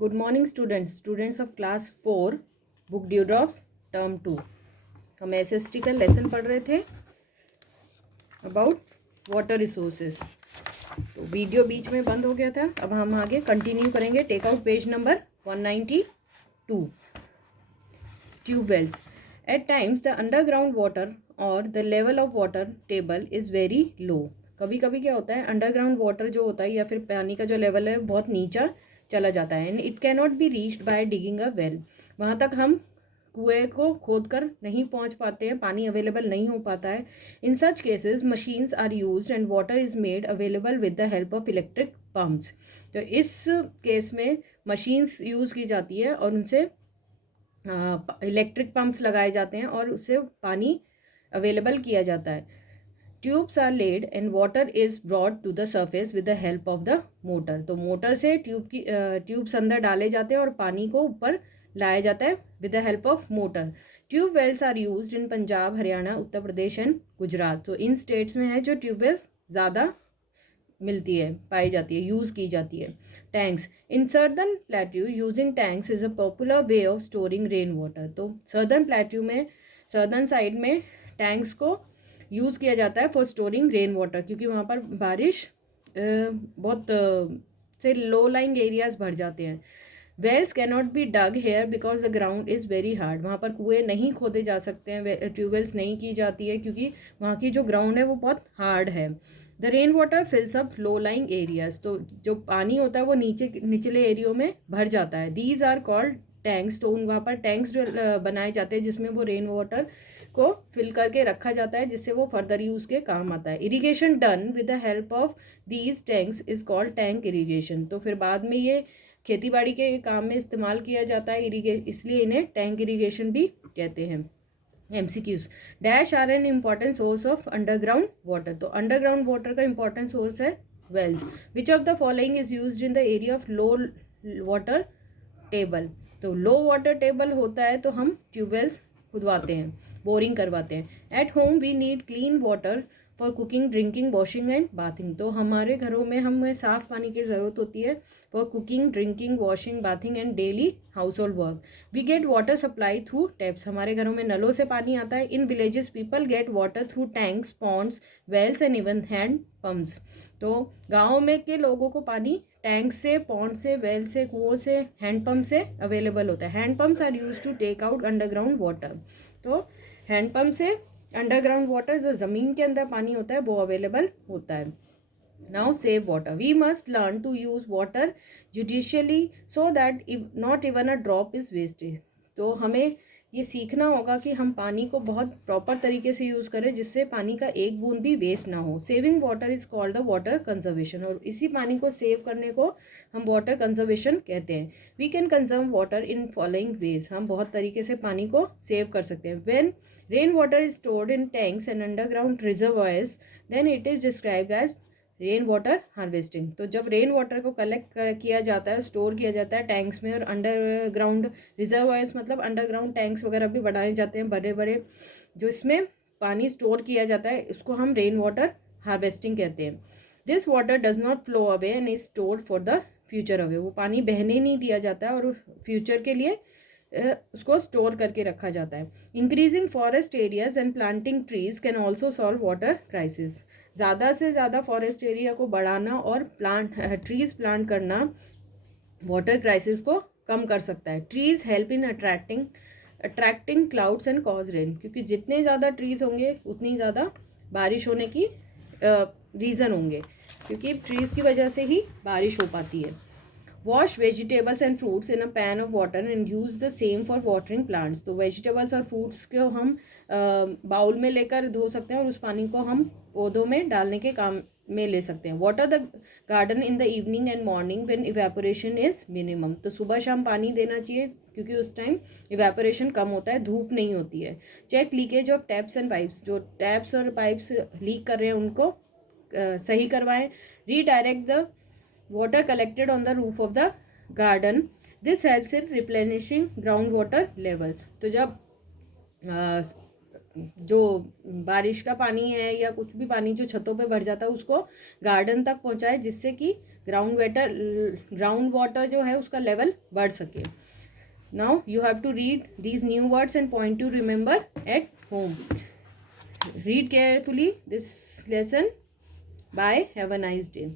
Good morning students of class 4 book due drops term 2। हम SST का lesson पढ़ रहे थे अबाउट वाटर रिसोर्सेज। तो वीडियो बीच में बंद हो गया था, अब हम आगे कंटिन्यू करेंगे। Take out page number 192। Tubewells. At times the underground water और the level of water table is very low. कभी कभी क्या होता है, अंडरग्राउंड वाटर जो होता है या फिर पानी का जो लेवल है बहुत नीचा चला जाता है। And it can not be reached by digging a well. वहाँ तक हम कुएं को खोद कर नहीं पहुँच पाते हैं, पानी अवेलेबल नहीं हो पाता है। In such cases machines are used and water is made available with the help of electric pumps. तो इस केस में मशीन्स यूज़ की जाती है और उनसे इलेक्ट्रिक पंप्स लगाए जाते हैं और उससे पानी अवेलेबल किया जाता है। Tubes are laid and water is brought to the surface with the help of the motor. तो मोटर से ट्यूब्स अंदर डाले जाते हैं और पानी को ऊपर लाया जाता है with the help of motor. Tube wells are used in Punjab, Haryana, Uttar Pradesh and Gujarat. तो इन स्टेट्स में है जो ट्यूब वेल्स ज़्यादा मिलती है, पाई जाती है, यूज़ की जाती है। Tanks. In southern plateau using tanks is a popular way of storing rain water. तो सर्दर्न प्लेट्यू में, सर्दर्न साइड में टैंक्स को यूज़ किया जाता है फॉर स्टोरिंग रेन वाटर, क्योंकि वहाँ पर बारिश बहुत से लो लाइंग एरियाज भर जाते हैं। Wells can not be dug here because the ground is very hard. वहाँ पर कुएँ नहीं खोदे जा सकते हैं, ट्यूबवेल्स नहीं की जाती है, क्योंकि वहाँ की जो ग्राउंड है वो बहुत हार्ड है। The rain water फिल्स up low lying areas. तो जो पानी होता है वो निचले एरियो में भर जाता है। These are called tanks. तो वहाँ पर टैंक्स जो बनाए जाते हैं जिसमें वो रेन वाटर को फिल करके रखा जाता है, जिससे वो फर्दर यूज़ के काम आता है। Irrigation done with the help of these tanks is called tank irrigation. तो फिर बाद में ये खेती बाड़ी के काम में इस्तेमाल किया जाता है, इसलिए इन्हें टैंक इरीगेशन भी कहते हैं। MCQs। Dash are an important source of underground water. तो अंडरग्राउंड वाटर का इम्पॉर्टेंट सोर्स है wells. Which of the following is used in the area of low water table. तो लो वाटर टेबल होता है तो हम ट्यूबवेल्स खुदवाते हैं, boring करवाते हैं। At home we need clean water for cooking, drinking, washing and bathing. तो हमारे घरों में हमें साफ़ पानी की ज़रूरत होती है for cooking, drinking, washing, bathing and daily household work. We get water supply through taps. हमारे घरों में नलों से पानी आता है। In villages people get water through tanks, ponds, wells and even hand pumps. तो गाँव में के लोगों को पानी टैंक से, पॉन्ड से, वेल से, कुओं से, हैंडपम्प से अवेलेबल होता है। Handpumps are use to take out underground water. तो हैंडपम्प से अंडरग्राउंड वाटर, जो ज़मीन के अंदर पानी होता है, वो अवेलेबल होता है। Now save water. We must learn to use water judiciously so that not even a drop is wastage. तो हमें ये सीखना होगा कि हम पानी को बहुत प्रॉपर तरीके से यूज़ करें, जिससे पानी का एक बूंद भी वेस्ट ना हो। Saving water is called the water conservation. और इसी पानी को सेव करने को हम वाटर कंजर्वेशन कहते हैं। We can conserve water in following ways. हम बहुत तरीके से पानी को सेव कर सकते हैं। When rain water is stored in tanks and underground reservoirs, then it is described as rain water harvesting. तो जब रेन वाटर को कलेक्ट किया जाता है, स्टोर किया जाता है टैंक्स में, और अंडरग्राउंड रिजर्वायर्स मतलब अंडरग्राउंड टैंक्स वगैरह भी बनाए जाते हैं बड़े बड़े, जो इसमें पानी स्टोर किया जाता है, उसको हम रेन वाटर हार्वेस्टिंग कहते हैं। This water does not flow away and is stored for the future away. वो पानी बहने नहीं दिया जाता है और फ्यूचर के लिए उसको स्टोर करके रखा जाता है। Increasing forest areas and planting trees can also solve water crisis. ज़्यादा से ज़्यादा फॉरेस्ट एरिया को बढ़ाना और ट्रीज प्लांट करना वाटर क्राइसिस को कम कर सकता है। Trees help in attracting clouds and cause rain. क्योंकि जितने ज़्यादा ट्रीज होंगे उतनी ज़्यादा बारिश होने की रीज़न होंगे, क्योंकि ट्रीज़ की वजह से ही बारिश हो पाती है। Wash vegetables and fruits in a pan of water and use the same for watering plants. तो वेजिटेबल्स और फ्रूट्स को हम बाउल में लेकर धो सकते हैं और उस पानी को हम पौधों में डालने के काम में ले सकते हैं। Water the garden in the evening and morning when evaporation is minimum. तो सुबह शाम पानी देना चाहिए, क्योंकि उस टाइम इवेपोरेशन कम होता है, धूप नहीं होती है। Check leakage of taps and pipes. जो टैप्स और पाइप्स लीक कर रहे हैं उनको सही करवाएं। Redirect the water collected on the roof of the garden. This helps in replenishing groundwater level. तो जब जो बारिश का पानी है या कुछ भी पानी जो छतों पे भर जाता है उसको गार्डन तक पहुंचाए, जिससे कि ग्राउंड वाटर जो है उसका लेवल बढ़ सके. Now you have to read these new words and point to remember at home. Read carefully this lesson. Bye. Have a nice day.